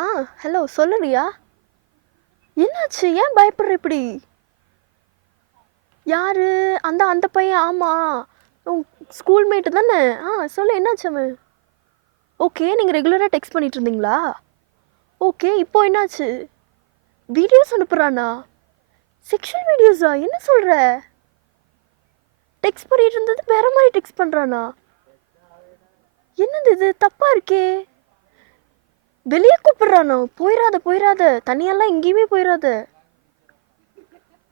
ஆ hello சொல்லுறியா? என்னாச்சு? ஏன் பயப்படுற இப்படி? யாரு? அந்த அந்த பையன் ஆமா. உன் ஸ்கூல்மேட்டு தானே? சொல்லு என்னாச்சு அவன்? ஓகே, நீங்கள் ரெகுலராக டெக்ஸ்ட் பண்ணிட்டு இருந்தீங்களா? ஓகே, இப்போ என்னாச்சு? வீடியோஸ் அனுப்புகிறானா? செக்ஷுவல் வீடியோஸா? என்ன சொல்கிற? டெக்ஸ்ட் பண்ணிட்டு இருந்தது வேற மாதிரி டெக்ஸ்ட் பண்ணுறானா? என்னது இது? தப்பாக இருக்கே. வெளியே கூப்பிடுறானோ? போயிடாத போயிடாத, தனியெல்லாம் எங்கேயுமே போயிடாத.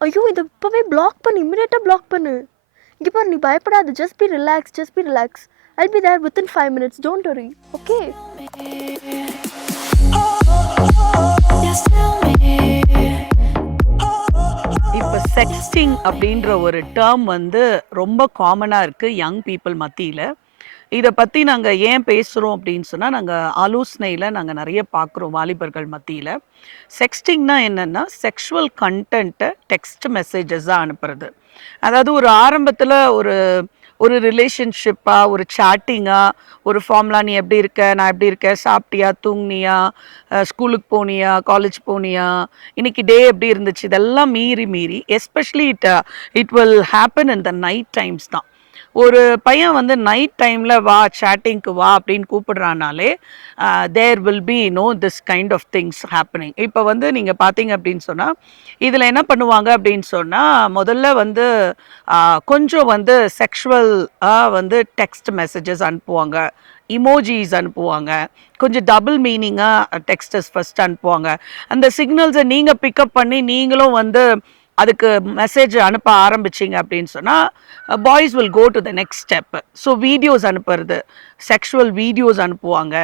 ஐயோ, இதை இப்போவே பிளாக் பண்ணு, இமிடியேட்டாக பிளாக் பண்ணு. இங்கே பாரு, நீ பயப்படாத, just be relax, just be relax. I'll be there within 5 minutes, don't worry, okay? இப்போ செக்ஸ்டிங் அப்படின்ற ஒரு டேர்ம் வந்து ரொம்ப காமனாக இருக்குது யங் பீப்புள் மத்தியில். இதை பற்றி நாங்கள் ஏன் பேசுகிறோம் அப்படின்னு சொன்னால், நாங்கள் ஆலோசனையில் நாங்கள் நிறைய பார்க்குறோம் வாலிபர்கள் மத்தியில். செக்ஸ்டிங்னா என்னென்னா, செக்ஷுவல் கண்டென்ட்டை டெக்ஸ்ட் மெசேஜஸாக அனுப்புறது. அதாவது ஒரு ஆரம்பத்தில் ஒரு ஒரு ரிலேஷன்ஷிப்பாக, ஒரு சாட்டிங்காக, ஒரு ஃபார்ம்லாம் நீ எப்படி இருக்க, நான் எப்படி இருக்கேன், சாப்பிட்டியா, தூங்குனியா, ஸ்கூலுக்கு போனியா, காலேஜ் போனியா, இன்னைக்கு டே எப்படி இருந்துச்சு, இதெல்லாம் மீறி மீறி especially it will happen in the night times தான். ஒரு பையன் வந்து நைட் டைமில் வா சேட்டிங்க்கு வா அப்படின்னு கூப்பிடுறானாலே there will be this kind of things happening. இப்போ வந்து நீங்கள் பார்த்தீங்க அப்படின்னு சொன்னால், இதில் என்ன பண்ணுவாங்க அப்படின்னு சொன்னால், முதல்ல வந்து கொஞ்சம் வந்து செக்ஷுவலாக வந்து டெக்ஸ்ட் மெசேஜஸ் அனுப்புவாங்க, இமோஜிஸ் அனுப்புவாங்க, கொஞ்சம் டபுள் மீனிங்காக டெக்ஸ்டஸ் ஃபஸ்ட் அனுப்புவாங்க. அந்த சிக்னல்ஸை நீங்கள் பிக்கப் பண்ணி நீங்களும் வந்து அதுக்கு மெசேஜ் அனுப்ப ஆரம்பிச்சிங்க அப்படின்னு சொன்னால், boys will go to the next step. So videos அனுப்புறது, செக்ஷுவல் வீடியோஸ் அனுப்புவாங்க.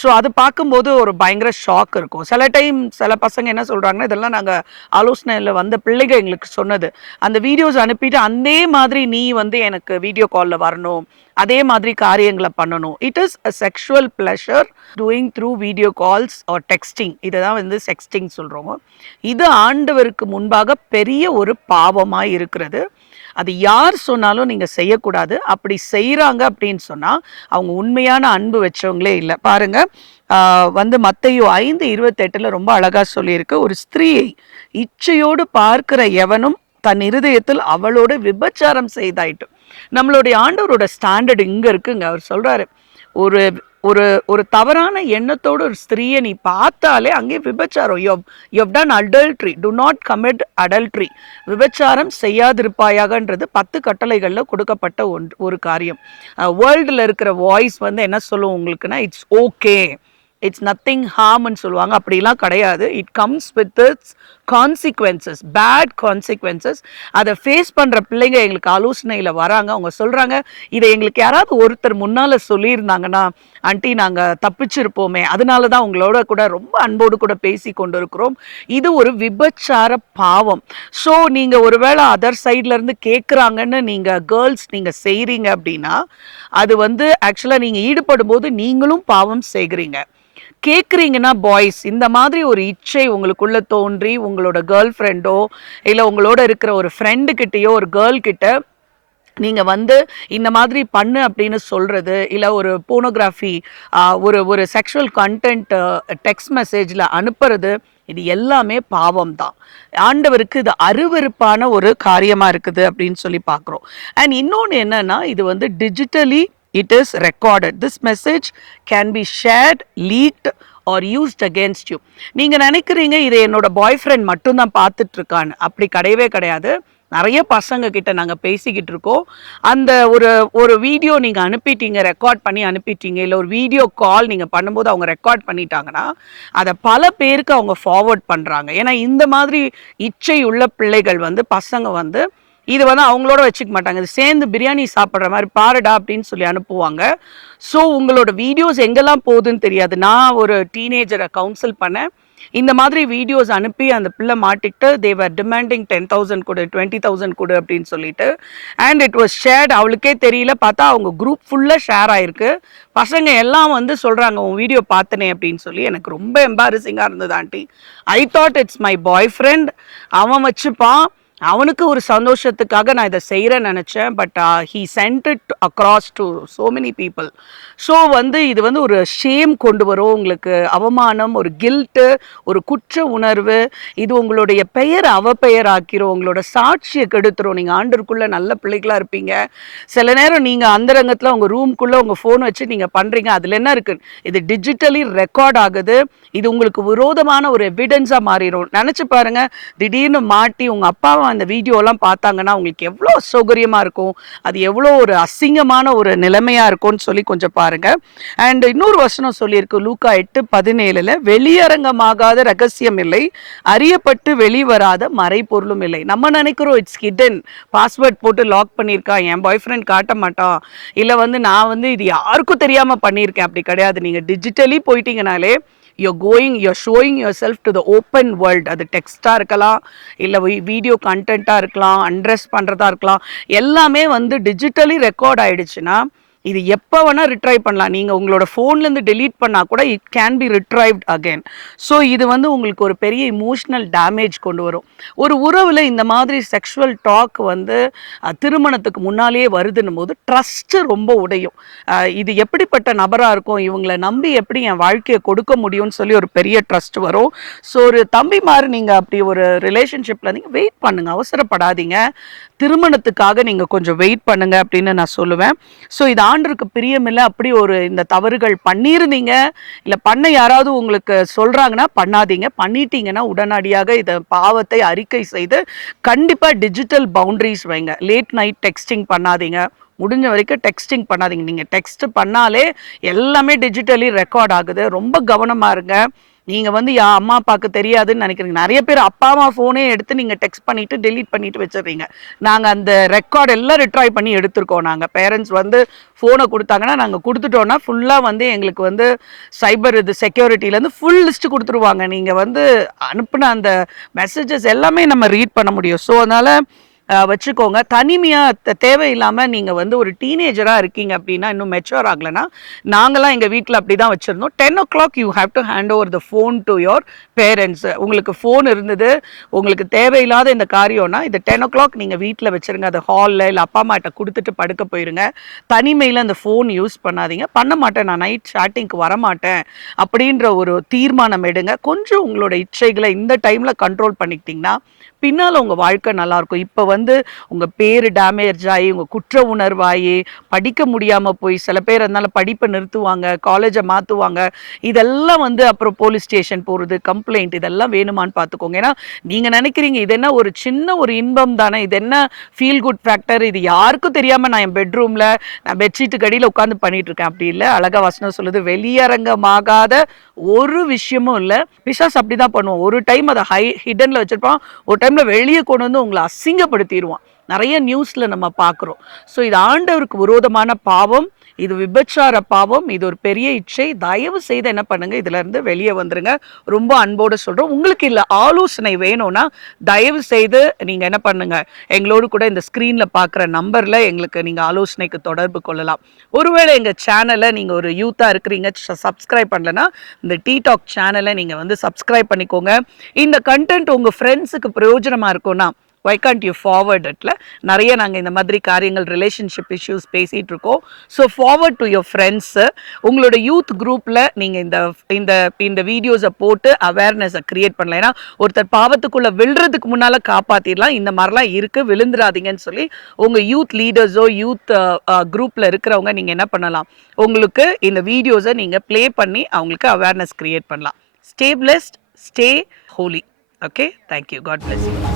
ஸோ அது பார்க்கும்போது ஒரு பயங்கர ஷாக் இருக்கும். சில டைம் சில பசங்க என்ன சொல்கிறாங்கன்னா, இதெல்லாம் நாங்கள் ஆலோசனையில் வந்த பிள்ளைகள் எங்களுக்கு சொன்னது, அந்த வீடியோஸ் அனுப்பிட்டு அதே மாதிரி நீ வந்து எனக்கு வீடியோ காலில் வரணும், அதே மாதிரி காரியங்களை பண்ணணும். It is a sexual pleasure doing through video calls or texting. இதை தான் வந்து செக்ஸ்டிங் சொல்கிறோங்க. இது ஆண்டவருக்கு முன்பாக பெரிய ஒரு பாவமாக இருக்கிறது. அது யார் சொன்னாலும் நீங்கள் செய்யக்கூடாது. அப்படி செய்கிறாங்க அப்படின்னு சொன்னால் அவங்க உண்மையான அன்பு வச்சவங்களே இல்லை. பாருங்க, வந்து மத்தேயு 5:28 ரொம்ப அழகா சொல்லியிருக்கு, ஒரு ஸ்திரீயை இச்சையோடு பார்க்கிற எவனும் தன் இருதயத்தில் அவளோட விபச்சாரம் செய்தாயிட்டு. நம்மளுடைய ஆண்டவரோட ஸ்டாண்டர்ட் இங்க இருக்குங்க. அவர் சொல்றாரு, ஒரு ஒரு ஒரு தவறான எண்ணத்தோடு ஒரு ஸ்திரீயை நீ பார்த்தாலே அங்கே விபச்சாரம். You have done adultery, do not commit adultery. விபச்சாரம் செய்யாதிருப்பாயாகன்றது 10 கட்டளைகளில் கொடுக்கப்பட்ட ஒரு காரியம். வேர்ல்டில் இருக்கிற வாய்ஸ் வந்து என்ன சொல்லும் உங்களுக்குன்னா, இட்ஸ் ஓகே, இட்ஸ் நத்திங் ஹார்ம்னு சொல்லுவாங்க. அப்படிலாம் கிடையாது. It comes with its consequences, bad consequences. அதை ஃபேஸ் பண்ணுற பிள்ளைங்க எங்களுக்கு ஆலோசனையில் வராங்க. அவங்க சொல்கிறாங்க, இதை எங்களுக்கு யாராவது ஒருத்தர் முன்னால் சொல்லியிருந்தாங்கன்னா ஆண்டி நாங்கள் தப்பிச்சிருப்போமே, அதனால தான் உங்களோட கூட ரொம்ப அன்போடு கூட பேசி கொண்டு இருக்கிறோம். இது ஒரு விபச்சார பாவம். ஸோ நீங்கள் ஒருவேளை அதர் சைட்லேருந்து கேட்குறாங்கன்னு நீங்கள் கேர்ள்ஸ் நீங்கள் செய்கிறீங்க அப்படின்னா, அது வந்து ஆக்சுவலாக நீங்கள் ஈடுபடும் போது நீங்களும் பாவம் செய்கிறீங்க. கேட்குறீங்கன்னா பாய்ஸ், இந்த மாதிரி ஒரு இச்சை உங்களுக்குள்ள தோன்றி உங்களோட கேர்ள் ஃப்ரெண்டோ இல்லை உங்களோட இருக்கிற ஒரு ஃப்ரெண்டுக்கிட்டேயோ ஒரு கேர்ள் கிட்ட நீங்கள் வந்து இந்த மாதிரி பண்ணு அப்படின்னு சொல்கிறது, இல்லை ஒரு போனோகிராஃபி, ஒரு ஒரு செக்ஷுவல் கண்டென்ட் டெக்ஸ்ட் மெசேஜில் அனுப்புறது, இது எல்லாமே பாவம் தான். ஆண்டவருக்கு இது அருவருப்பான ஒரு காரியமாக இருக்குது அப்படின்னு சொல்லி பார்க்குறோம். அண்ட் இன்னொன்று என்னன்னா, இது வந்து digitally it is recorded. This message can be shared, leaked or used against you. நீங்கள் நினைக்கிறீங்க இதை என்னோட பாய் ஃப்ரெண்ட் மட்டும்தான் பார்த்துட்டு இருக்கான்னு. அப்படி கிடையவே கிடையாது. நிறைய பசங்க கிட்ட நாங்கள் பேசிக்கிட்டு இருக்கோம். அந்த ஒரு ஒரு வீடியோ நீங்கள் அனுப்பிட்டீங்க, ரெக்கார்ட் பண்ணி அனுப்பிட்டீங்க, இல்லை ஒரு வீடியோ கால் நீங்கள் பண்ணும்போது அவங்க ரெக்கார்ட் பண்ணிட்டாங்கன்னா அதை பல பேருக்கு அவங்க ஃபார்வர்ட் பண்ணுறாங்க. ஏன்னா இந்த மாதிரி இச்சை உள்ள பிள்ளைகள் வந்து பசங்க வந்து இது வந்து அவங்களோட வச்சுக்க மாட்டாங்க. இது சேர்ந்து பிரியாணி சாப்பிட்ற மாதிரி பாருடா அப்படின்னு சொல்லி அனுப்புவாங்க. ஸோ உங்களோட வீடியோஸ் எங்கெல்லாம் போகுதுன்னு தெரியாது. நான் ஒரு டீனேஜரை கவுன்சில் பண்ணேன். இந்த மாதிரி வீடியோஸ் அனுப்பி அந்த பிள்ளை மாட்டிக்கிட்டு தேவர் டிமாண்டிங் 10,000 கொடு, 20,000 கொடு அப்படின்னு சொல்லிட்டு, அண்ட் இட் வாஸ் ஷேர்ட். அவளுக்கே தெரியல, பார்த்தா அவங்க குரூப் ஃபுல்லாக ஷேர் ஆயிருக்கு. பசங்க எல்லாம் வந்து சொல்கிறாங்க உன் வீடியோ பார்த்தனே அப்படின்னு சொல்லி. எனக்கு ரொம்ப எம்பாரசிங்காக இருந்தது aunty. I thought it's my boy friend, அவன் வச்சுப்பான், அவனுக்கு ஒரு சந்தோஷத்துக்காக நான் இதை செய்கிறேன்னு நினச்சேன். But he send it across to so many people. So வந்து இது வந்து ஒரு ஷேம் கொண்டு வரும் உங்களுக்கு, அவமானம், ஒரு கில்ட்டு, ஒரு குற்ற உணர்வு. இது உங்களுடைய பெயர் அவப்பெயர் ஆக்கிரும், உங்களோட சாட்சியை கெடுத்துரும். நீங்கள் ஆண்டருக்குள்ளே நல்ல பிள்ளைகளாக இருப்பீங்க. சில நேரம் நீங்கள் அந்தரங்கத்தில் உங்கள் ரூம்குள்ளே உங்கள் ஃபோன் வச்சு நீங்கள் பண்ணுறீங்க. அதில் என்ன இருக்குது, இது டிஜிட்டலி ரெக்கார்ட் ஆகுது. இது உங்களுக்கு விரோதமான ஒரு எவிடன்ஸாக மாறிடும். நினச்சி பாருங்கள், திடீர்னு மாட்டி உங்கள் அப்பாவை அந்த வீடியோலாம் பார்த்தாங்கன்னா உங்களுக்கு எவ்வளோ அசௌகரியமாக இருக்கும், அது எவ்வளோ ஒரு அசிங்கமான ஒரு நிலைமையாக இருக்கும்னு சொல்லி கொஞ்சம் பாருங்கள். அண்ட் இன்னொரு வசனம் சொல்லியிருக்கு லூக்கா 8:17, வெளியரங்கமாகாத ரகசியம் இல்லை, அறியப்பட்டு வெளிவராத மறைபொருளும் இல்லை. நம்ம நினைக்கிறோம் இட்ஸ் ஹிடன், பாஸ்வேர்ட் போட்டு லாக் பண்ணியிருக்கான், என் பாய் ஃப்ரெண்ட் காட்ட மாட்டான், இல்லை வந்து நான் வந்து இது யாருக்கும் தெரியாமல் பண்ணியிருக்கேன். அப்படி கிடையாது. நீங்கள் digitally போயிட்டீங்கனாலே you're showing yourself to the open world. அது டெக்ஸ்டாக இருக்கலாம், இல்லை வீடியோ கண்டென்ட்டாக இருக்கலாம், அண்ட்ரெஸ் பண்ணுறதா இருக்கலாம், எல்லாமே வந்து டிஜிட்டலி ரெக்கார்ட் ஆகிடுச்சுன்னா இது எப்போ வேணால் ரிட்ரைவ் பண்ணலாம். நீங்கள் உங்களோட ஃபோன்லேருந்து டெலீட் பண்ணால் கூட it can be retrieved again. So இது வந்து உங்களுக்கு ஒரு பெரிய இமோஷ்னல் டேமேஜ் கொண்டு வரும். ஒரு உறவில் இந்த மாதிரி செக்ஷுவல் டாக் வந்து திருமணத்துக்கு முன்னாலேயே வருதுன்னும் போது ட்ரஸ்ட்டு ரொம்ப உடையும். இது எப்படிப்பட்ட நபராக இருக்கும், இவங்களை நம்பி எப்படி என் வாழ்க்கையை கொடுக்க முடியும்னு சொல்லி ஒரு பெரிய ட்ரஸ்ட் வரும். ஸோ ஒரு தம்பி மாதிரி நீங்கள் அப்படி ஒரு ரிலேஷன்ஷிப்பில் நீங்கள் வெயிட் பண்ணுங்கள், அவசரப்படாதீங்க. திருமணத்துக்காக நீங்கள் கொஞ்சம் வெயிட் பண்ணுங்கள் அப்படின்னு நான் சொல்லுவேன். ஸோ இது ஆண்டருக்கு பிரியமில்லை, அப்படி ஒரு இந்த தவறுகள் பண்ணியிருந்தீங்க, இல்லை பண்ண யாராவது உங்களுக்கு சொல்கிறாங்கன்னா பண்ணாதீங்க. பண்ணிட்டீங்கன்னா உடனடியாக இதை பாவத்தை அறிக்கை செய்து கண்டிப்பாக டிஜிட்டல் பவுண்டரிஸ் வைங்க. லேட் நைட் டெக்ஸ்டிங் பண்ணாதீங்க, முடிஞ்ச வரைக்கும் டெக்ஸ்டிங் பண்ணாதீங்க. நீங்கள் டெக்ஸ்ட் பண்ணாலே எல்லாமே டிஜிட்டலி ரெக்கார்ட் ஆகுது. ரொம்ப கவனமாக இருங்க. நீங்கள் வந்து அம்மா அப்பாவுக்கு தெரியாதுன்னு நினைக்கிறீங்க. நிறைய பேர் அப்பா அம்மா ஃபோனே எடுத்து நீங்கள் டெக்ஸ்ட் பண்ணிவிட்டு டெலீட் பண்ணிவிட்டு வச்சிடுறீங்க. நாங்கள் அந்த ரெக்கார்ட் எல்லாம் ரிட்ரை பண்ணி எடுத்திருக்கோம். நாங்கள் பேரண்ட்ஸ் வந்து ஃபோனை கொடுத்தாங்கன்னா நாங்கள் கொடுத்துட்டோன்னா ஃபுல்லாக வந்து எங்களுக்கு வந்து சைபர் இது செக்யூரிட்டிலேருந்து ஃபுல் லிஸ்ட்டு கொடுத்துருவாங்க. நீங்கள் வந்து அனுப்புன அந்த மெசேஜஸ் எல்லாமே நம்ம ரீட் பண்ண முடியும். ஸோ அதனால் வச்சுக்கோங்க. தனிமையாக தேவையில்லாமல் நீங்கள் வந்து ஒரு டீனேஜராக இருக்கீங்க அப்படின்னா, இன்னும் மெச்சூர் ஆகலைன்னா, நாங்களாம் எங்கள் வீட்டில் அப்படி தான் வச்சுருந்தோம். 10 o'clock you have to hand over the phone to your parents. உங்களுக்கு ஃபோன் இருந்தது, உங்களுக்கு தேவையில்லாத இந்த காரியம்னா இது 10 o'clock நீங்கள் வீட்டில் வச்சுருங்க. அது ஹாலில் இல்லை அப்பா அம்மாட்ட கொடுத்துட்டு படுக்க போயிருங்க. தனிமையில் அந்த ஃபோன் யூஸ் பண்ணாதீங்க. பண்ண மாட்டேன், நான் நைட் ஷாட்டிங்க்கு வரமாட்டேன் அப்படின்ற ஒரு தீர்மானம் எடுங்க. கொஞ்சம் உங்களோட இச்சைகளை இந்த டைமில் கண்ட்ரோல் பண்ணிக்கிட்டிங்கன்னா பின்னால் உங்கள் வாழ்க்கை நல்லாயிருக்கும். இப்போ வந்து உங்கள் பேர் டேமேஜ் ஆகி, உங்கள் குற்ற உணர்வாகி, படிக்க முடியாமல் போய் சில பேர் அதனால் படிப்பை நிறுத்துவாங்க, காலேஜை மாற்றுவாங்க. இதெல்லாம் வந்து அப்புறம் போலீஸ் ஸ்டேஷன் போகிறது, கம்ப்ளைண்ட், இதெல்லாம் வேணுமான்னு பார்த்துக்கோங்க. ஏன்னா நீங்கள் நினைக்கிறீங்க இது என்ன ஒரு சின்ன ஒரு இன்பம் தானே, இது என்ன ஃபீல் குட் ஃபேக்டர், இது யாருக்கும் தெரியாமல் நான் என் பெட்ரூமில் நான் பெட்ஷீட்டு கடியில் உட்காந்து பண்ணிகிட்ருக்கேன். அப்படி இல்லை. அழகா வசனம் சொல்லுது, வெளியரங்கமாகாத ஒரு விஷயமும் இல்லை. பிசாஸ் அப்படி தான் பண்ணுவோம். ஒரு டைம் அதை ஹிடனில் வச்சுருப்பான், ஒரு டைமில் வெளியே கொண்டு வந்து உங்களை அசிங்கப்படுத்திடுவான். நிறைய நியூஸில் நம்ம பார்க்குறோம். ஸோ இது ஆண்டவருக்கு விரோதமான பாவம், இது விபச்சார பாவம், இது ஒரு பெரிய இச்சை. தயவு செய்து என்ன பண்ணுங்க, இதுல இருந்து வெளியே வந்துருங்க. ரொம்ப அன்போடு சொல்றோம். உங்களுக்கு இல்லை ஆலோசனை வேணும்னா தயவு செய்து நீங்க என்ன பண்ணுங்க, எங்களோடு கூட இந்த ஸ்கிரீன்ல பார்க்குற நம்பர்ல எங்களுக்கு நீங்க ஆலோசனைக்கு தொடர்பு கொள்ளலாம். ஒருவேளை எங்க சேனலை நீங்க ஒரு யூத்தா இருக்கிறீங்க, சப்ஸ்கிரைப் பண்ணலன்னா இந்த டீடாக் சேனலை நீங்க வந்து சப்ஸ்கிரைப் பண்ணிக்கோங்க. இந்த கண்டென்ட் உங்க ஃப்ரெண்ட்ஸுக்கு பிரயோஜனமா இருக்கும்னா why can't you forward it? நிறைய நாங்கள் இந்த மாதிரி காரியங்கள் ரிலேஷன்ஷிப் இஷ்யூஸ் பேசிகிட்டு இருக்கோம். So forward to your friends. உங்களோட யூத் குரூப்பில் நீங்கள் இந்த இந்த இந்த வீடியோஸை போட்டு அவேர்னஸை க்ரியேட் பண்ணலாம். ஏன்னா ஒருத்தர் பாவத்துக்குள்ளே விழுறதுக்கு முன்னால் காப்பாற்றிடலாம். இந்த மாதிரிலாம் இருக்குது, விழுந்துடாதீங்கன்னு சொல்லி உங்கள் யூத் லீடர்ஸோ யூத் குரூப்பில் இருக்கிறவங்க நீங்கள் என்ன பண்ணலாம், உங்களுக்கு இந்த வீடியோஸை நீங்கள் ப்ளே பண்ணி அவங்களுக்கு அவேர்னஸ் க்ரியேட் பண்ணலாம். Stay blessed, stay holy. Okay, thank you. God bless you.